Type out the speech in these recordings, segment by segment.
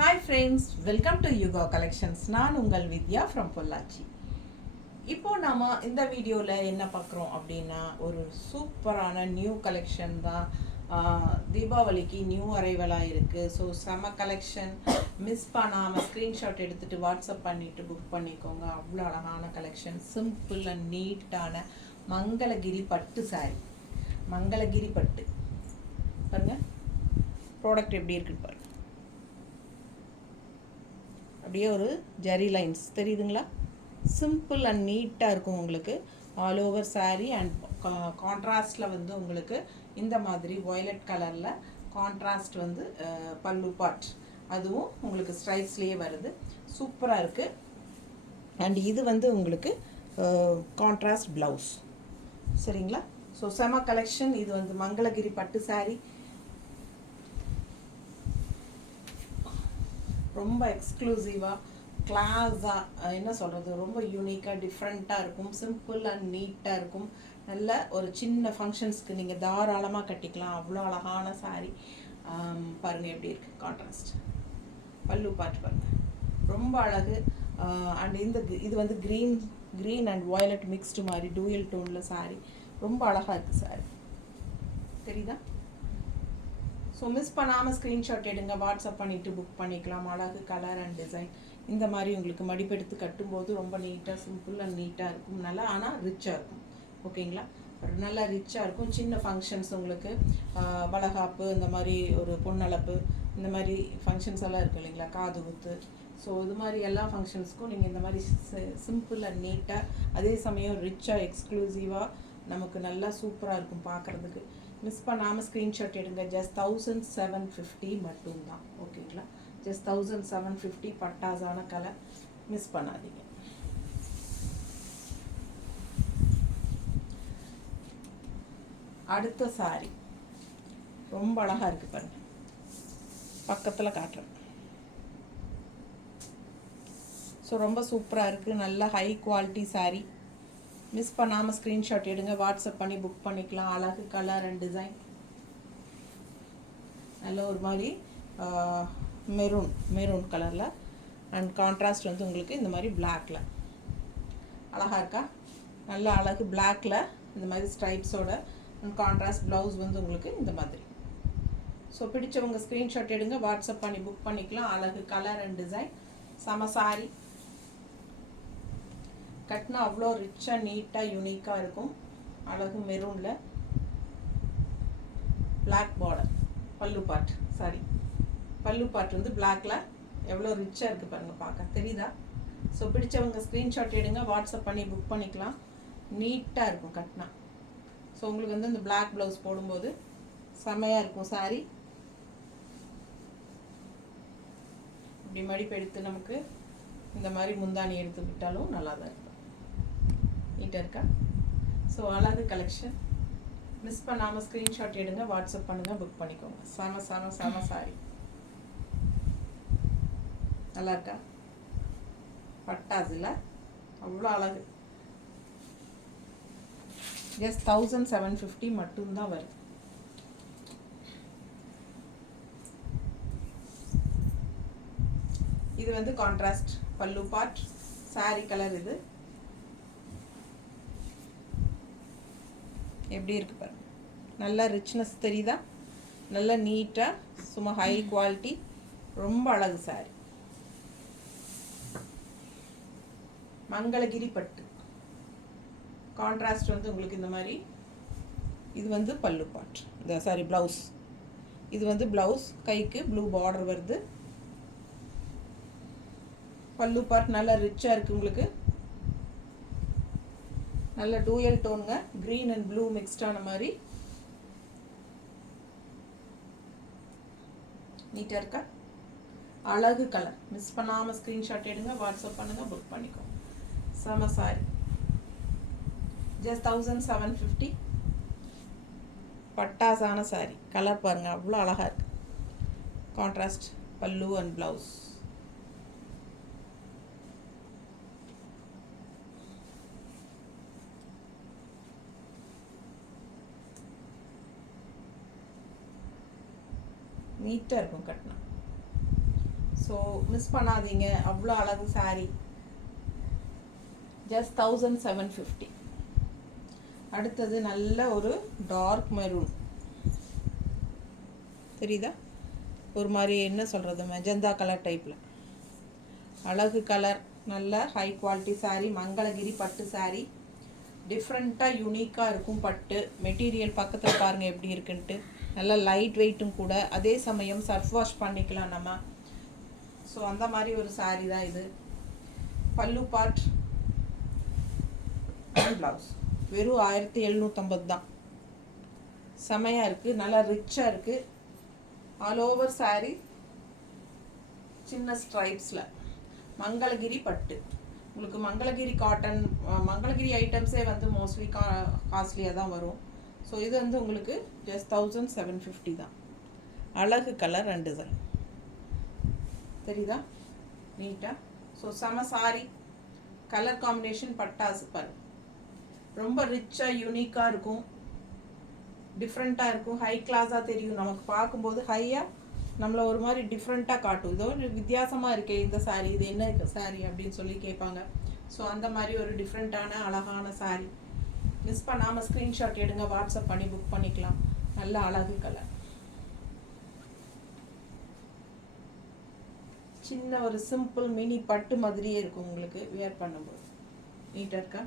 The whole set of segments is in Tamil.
Hi friends, welcome to Yuga Collections. நான் உங்கள் வித்யா from பொள்ளாச்சி. இப்போ நாம இந்த வீடியோல என்ன பார்க்குறோம் அப்படின்னா ஒரு சூப்பரான நியூ கலெக்ஷன் தான். தீபாவளிக்கு நியூ அரைவலாக இருக்குது. ஸோ செம கலெக்ஷன் மிஸ் பண்ணாமல் ஸ்க்ரீன்ஷாட் எடுத்துகிட்டு வாட்ஸ்அப் பண்ணிவிட்டு புக் பண்ணிக்கோங்க. அவ்வளோ அழகான கலெக்ஷன், சிம்பிள் அண்ட் நீட்டான மங்களகிரி பட்டு சாரி. மங்களகிரி பட்டு பாருங்கள், ப்ராடக்ட் எப்படி இருக்குன்னு பாருங்கள். அப்படியே ஒரு ஜரி லைன்ஸ் தெரியுதுங்களா? சிம்பிள் அண்ட் நீட்டாக இருக்கும் உங்களுக்கு. ஆல் ஓவர் சாரீ அண்ட் கான்ட்ராஸ்டில் வந்து உங்களுக்கு இந்த மாதிரி வயலட் கலரில் கான்ட்ராஸ்ட் வந்து பல்லு பார்ட், அதுவும் உங்களுக்கு ஸ்ட்ரைப்ஸ்லேயே வருது. சூப்பராக இருக்குது. அண்ட் இது வந்து உங்களுக்கு கான்ட்ராஸ்ட் ப்ளவுஸ். சரிங்களா? ஸோ செம கலெக்ஷன். இது வந்து மங்களகிரி பட்டு சாரீ. ரொம்ப எக்ஸ்க்ளூசிவாக கிளாஸாக என்ன சொல்கிறது, ரொம்ப யூனிக்காக டிஃப்ரெண்ட்டாக இருக்கும். சிம்பிள் அண்ட் நீட்டாக இருக்கும். நல்ல ஒரு சின்ன ஃபங்க்ஷன்ஸ்க்கு நீங்கள் தாராளமாக கட்டிக்கலாம். அவ்வளோ அழகான சாரீ. பாருங்கள் எப்படி இருக்குது கான்ட்ராஸ்ட். பல்லு பார்த்து பாருங்கள், ரொம்ப அழகு. அண்ட் இது வந்து க்ரீன் அண்ட் வயலட் மிக்ஸ்டு மாதிரி டூயல் டோனில் சாரீ. ரொம்ப அழகாக இருக்குது சாரீ, தெரியுதா? ஸோ மிஸ் பண்ணாமல் ஸ்க்ரீன்ஷாட் எடுங்க, வாட்ஸ்அப் பண்ணிவிட்டு புக் பண்ணிக்கலாம். அழகு கலர் அண்ட் டிசைன். இந்த மாதிரி உங்களுக்கு மடிப்பெடுத்து கட்டும்போது ரொம்ப நீட்டாக சிம்பிள் அண்ட் நீட்டாக இருக்கும். நல்லா ஆனால் ரிச்சாக இருக்கும். ஓகேங்களா? நல்லா ரிச்சாக இருக்கும். சின்ன ஃபங்க்ஷன்ஸ் உங்களுக்கு வளகாப்பு, இந்த மாதிரி ஒரு பொன்னளப்பு, இந்த மாதிரி ஃபங்க்ஷன்ஸ் எல்லாம் இருக்குது இல்லைங்களா, காது குத்து. ஸோ இது மாதிரி எல்லா ஃபங்க்ஷன்ஸ்க்கும் நீங்கள் இந்த மாதிரி சிம்பிள் அண்ட் நீட்டாக, அதே சமயம் ரிச்சாக எக்ஸ்க்ளூசிவாக நமக்கு நல்லா சூப்பராக இருக்கும் பார்க்குறதுக்கு. மிஸ் பண்ணாமல் ஸ்க்ரீன்ஷாட் எடுங்க. ஜஸ்ட் 1750 மட்டும்தான். ஓகேங்களா? ஜஸ்ட் 1750. பட்டாசான கலர், மிஸ் பண்ணாதீங்க. அடுத்த சாரி ரொம்ப அழகாக இருக்குது பாருங்க, பக்கத்தில் காட்டுறேன். ஸோ ரொம்ப சூப்பராக இருக்குது. நல்ல ஹை குவாலிட்டி சாரீ. மிஸ் பண்ணாமல் ஸ்க்ரீன்ஷாட் எடுங்க, வாட்ஸ்அப் பண்ணி புக் பண்ணிக்கலாம். அழகு கலர் அண்ட் டிசைன். நல்ல ஒரு மாதிரி மெரூன் கலரில் அண்ட் கான்ட்ராஸ்ட் வந்து உங்களுக்கு இந்த மாதிரி பிளாக்கில் அழகாக இருக்கா? நல்ல அழகு பிளாக்கில் இந்த மாதிரி ஸ்ட்ரைப்ஸோட அண்ட் கான்ட்ராஸ்ட் ப்ளவுஸ் வந்து உங்களுக்கு இந்த மாதிரி. ஸோ பிடிச்சவங்க ஸ்க்ரீன்ஷாட் எடுங்க, வாட்ஸ்அப் பண்ணி புக் பண்ணிக்கலாம். அழகு கலர் அண்ட் டிசைன். செம சாரி. கட்டினா அவ்வளோ ரிச்சாக நீட்டாக யூனிக்காக இருக்கும். அழகு மெரூனில் பிளாக் பார்டர் பல்லு பார்ட். சாரி, பல்லு பார்ட் வந்து பிளாக்ல எவ்வளோ ரிச்சாக இருக்குது பாருங்கள், பார்க்க தெரியுதா? ஸோ பிடிச்சவங்க ஸ்க்ரீன்ஷாட் எடுங்க, வாட்ஸ்அப் பண்ணி புக் பண்ணிக்கலாம். நீட்டாக இருக்கும் கட்டினா. ஸோ உங்களுக்கு வந்து இந்த பிளாக் ப்ளவுஸ் போடும்போது செம்மையாக இருக்கும் சாரீ. இப்படி மடிப்பு எடுத்து நமக்கு இந்த மாதிரி முந்தானி எடுத்து விட்டாலும் நல்லா தான் இருக்கும். நீட்டாக இருக்கா? ஸோ அழகு கலெக்ஷன். மிஸ் பண்ணாமல் ஸ்க்ரீன்ஷாட் எடுங்க, வாட்ஸ்அப் பண்ணுங்கள், புக் பண்ணிக்கோங்க. செம சாரி. நல்லா இருக்கா? பட்டாசில் அவ்வளோ அழகு. ஜஸ்ட் 1750 மட்டும்தான் வருது. இது வந்து கான்ட்ராஸ்ட் பல்லு பார்ட். சாரி கலர் இது எப்படி இருக்கு பாருங்க. நல்லா ரிச்னஸ் தெரியுதா? நல்லா நீட்டாக, சும்மா ஹை குவாலிட்டி, ரொம்ப அழகு சாரி. மங்களகிரி பட்டு கான்ட்ராஸ்ட் வந்து உங்களுக்கு இந்த மாதிரி. இது வந்து பல்லு பார்ட், இந்த சாரி ப்ளவுஸ். இது வந்து ப்ளவுஸ், கைக்கு ப்ளூ பார்டர் வருது. பல்லு பார்ட் நல்லா ரிச்சாக இருக்குது உங்களுக்கு. நல்ல டூயல் டோனுங்க, க்ரீன் அண்ட் ப்ளூ மிக்ஸ்டான மாதிரி. நீட்டாக இருக்கா? அழகு கலர். மிஸ் பண்ணாமல் ஸ்க்ரீன்ஷாட் எடுங்க, வாட்ஸ்அப் பண்ணுங்கள், புக் பண்ணிக்கோங்க. செம சாரி. ஜஸ்ட் 1750. பட்டாசான சாரி. கலர் பாருங்கள், அவ்வளோ அழகாக இருக்குது. கான்ட்ராஸ்ட் பல்லு அண்ட் ப்ளவுஸ். நீட்டாக இருக்கும் கட்டினா. ஸோ மிஸ் பண்ணாதீங்க, அவ்வளோ அழகு சாரீ. ஜஸ்ட் 1750. அடுத்தது நல்ல ஒரு டார்க் மெரூன், தெரியுதா? ஒரு மாதிரி என்ன சொல்கிறது, மெஜந்தா கலர் டைப்பில் அழகு கலர். நல்ல ஹை குவாலிட்டி சாரீ, மங்களகிரி பட்டு சாரீ. டிஃப்ரெண்ட்டாக யூனிக்காக இருக்கும் பட்டு. மெட்டீரியல் பக்கத்தில் பாருங்கள் எப்படி இருக்குன்ட்டு. நல்லா லைட் வெயிட்டும் கூட, அதே சமயம் சர்ஃப் வாஷ் பண்ணிக்கலாம் நம்ம. ஸோ அந்த மாதிரி ஒரு சாரீ தான் இது. பல்லு பார்ட் அண்ட் ப்ளவுஸ் வெறும் 1750 தான். செமையாக இருக்குது, நல்லா ரிச்சாக இருக்குது. ஆல் ஓவர் சாரீ சின்ன ஸ்ட்ரைப்ஸில் மங்களகிரி பட்டு. உங்களுக்கு மங்களகிரி காட்டன், மங்களகிரி ஐட்டம்ஸே வந்து மோஸ்ட்லி காஸ்ட்லியாக தான் வரும். ஸோ இது வந்து உங்களுக்கு ஜஸ்ட் 1750 தான். அழகு கலர் அண்ட் டிசைன், தெரியுதா? நீட்டாக. ஸோ செம சாரி, கலர் காம்பினேஷன் பட்டாசு பாரு, ரொம்ப ரிச்சாக யூனிக்காக இருக்கும், டிஃப்ரெண்ட்டாக இருக்கும், ஹை கிளாஸாக தெரியும் நமக்கு பார்க்கும்போது. ஹையாக நம்மளை ஒரு மாதிரி டிஃப்ரெண்ட்டாக காட்டும். இதோ வித்தியாசமாக இருக்கே இந்த சாரீ, இது என்ன சாரீ அப்படின்னு சொல்லி கேட்பாங்க. ஸோ அந்த மாதிரி ஒரு டிஃப்ரெண்ட்டான அழகான சாரீ. மிஸ் பண்ணாமல் ஸ்க்ரீன்ஷாட் எடுங்க, வாட்ஸ்அப் பண்ணி புக் பண்ணிக்கலாம். நல்ல அழகு கலர், சின்ன ஒரு சிம்பிள் மினி பட்டு மாதிரியே இருக்கும் உங்களுக்கு வியர் பண்ணும்போது. நீட்டாக இருக்கா?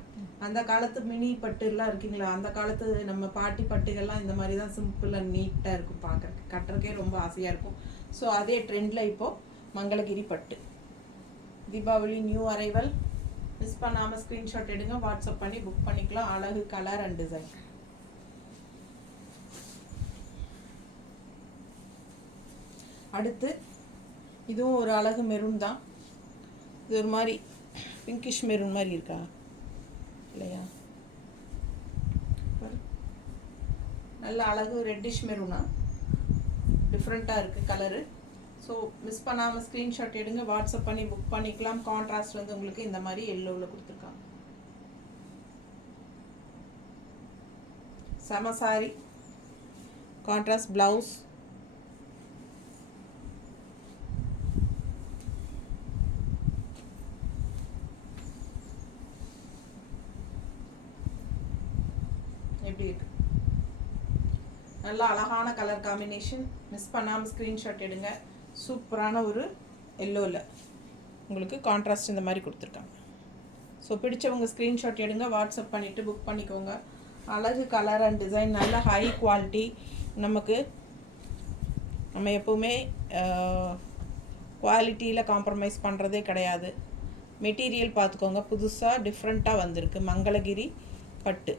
அந்த காலத்து மினி பட்டுலாம் இருக்கீங்களா, அந்த காலத்து நம்ம பாட்டி பட்டுகள்லாம் இந்த மாதிரி தான் சிம்பிளாக நீட்டாக இருக்கும் பார்க்குறதுக்கு, கட்டுறதுக்கே ரொம்ப ஆசையாக இருக்கும். ஸோ அதே ட்ரெண்டில் இப்போது மங்களகிரி பட்டு. Deepavali new arrival. மிஸ் பண்ணாமல் ஸ்க்ரீன்ஷாட் எடுங்க, வாட்ஸ்அப் பண்ணி புக் பண்ணிக்கலாம். அழகு கலர் அண்ட் டிசைன். அடுத்து இதுவும் ஒரு அழகு மெரூன் தான். இது ஒரு மாதிரி பிங்கிஷ் மெரூன் மாதிரி இருக்கா இல்லையா? நல்ல அழகு ரெட்டிஷ் மெரூனா, டிஃப்ரெண்ட்டாக இருக்குது கலரு. ஸோ மிஸ் பண்ணாமல் ஸ்க்ரீன்ஷாட் எடுங்க, வாட்ஸ்அப் பண்ணி புக் பண்ணிக்கலாம். கான்ட்ராஸ்ட் வந்து உங்களுக்கு இந்த மாதிரி எல்லோவில் கொடுத்துருக்காங்க. செம சாரி, கான்ட்ராஸ்ட் ப்ளவுஸ். எப்படி இருக்கு? நல்ல அழகான கலர் காம்பினேஷன். மிஸ் பண்ணாமல் ஸ்க்ரீன்ஷாட் எடுங்க. சூப்பரான ஒரு எல்லோவில் உங்களுக்கு கான்ட்ராஸ்ட் இந்த மாதிரி கொடுத்துருக்காங்க. ஸோ பிடிச்சவங்க ஸ்க்ரீன்ஷாட் எடுங்க, வாட்ஸ்அப் பண்ணிவிட்டு புக் பண்ணிக்கோங்க. அழகு கலர் அண்ட் டிசைன், நல்ல ஹை குவாலிட்டி. நம்ம எப்போவுமே குவாலிட்டியில் காம்ப்ரமைஸ் பண்ணுறதே கிடையாது. மெட்டீரியல் பார்த்துக்கோங்க, புதுசாக டிஃப்ரெண்ட்டாக வந்திருக்கு மங்களகிரி பட்டு.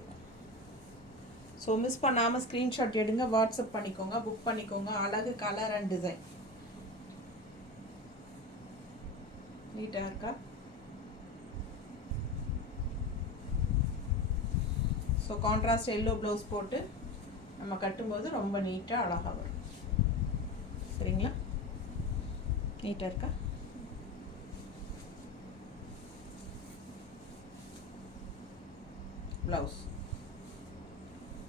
ஸோ மிஸ் பண்ணாமல் ஸ்க்ரீன்ஷாட் எடுங்க, வாட்ஸ்அப் பண்ணிக்கோங்க, புக் பண்ணிக்கோங்க. அழகு கலர் அண்ட் டிசைன், நீட்டாக இருக்கா? ஸோ கான்ட்ராஸ்ட் எல்லோ ப்ளவுஸ் போட்டு நம்ம கட்டும்போது ரொம்ப நீட்டாக அழகாக வரும். சரிங்களா? நீட்டாக இருக்கா? ப்ளவுஸ்.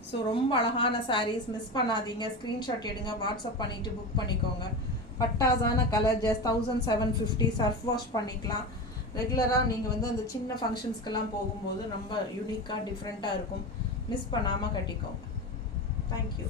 ஸோ ரொம்ப அழகான சாரீஸ், மிஸ் பண்ணாதீங்க. ஸ்க்ரீன்ஷாட் எடுங்க, வாட்ஸ்அப் பண்ணிவிட்டு புக் பண்ணிக்கோங்க. பட்டாசான கலர், ஜஸ்ட் 1750. சர்ஃப் வாஷ் பண்ணிக்கலாம். ரெகுலராக நீங்கள் வந்து அந்த சின்ன ஃபங்க்ஷன்ஸ்க்கெல்லாம் போகும்போது ரொம்ப யூனிக்காக டிஃப்ரெண்ட்டாக இருக்கும். மிஸ் பண்ணாமல் கட்டிக்கோங்க. தேங்க்யூ.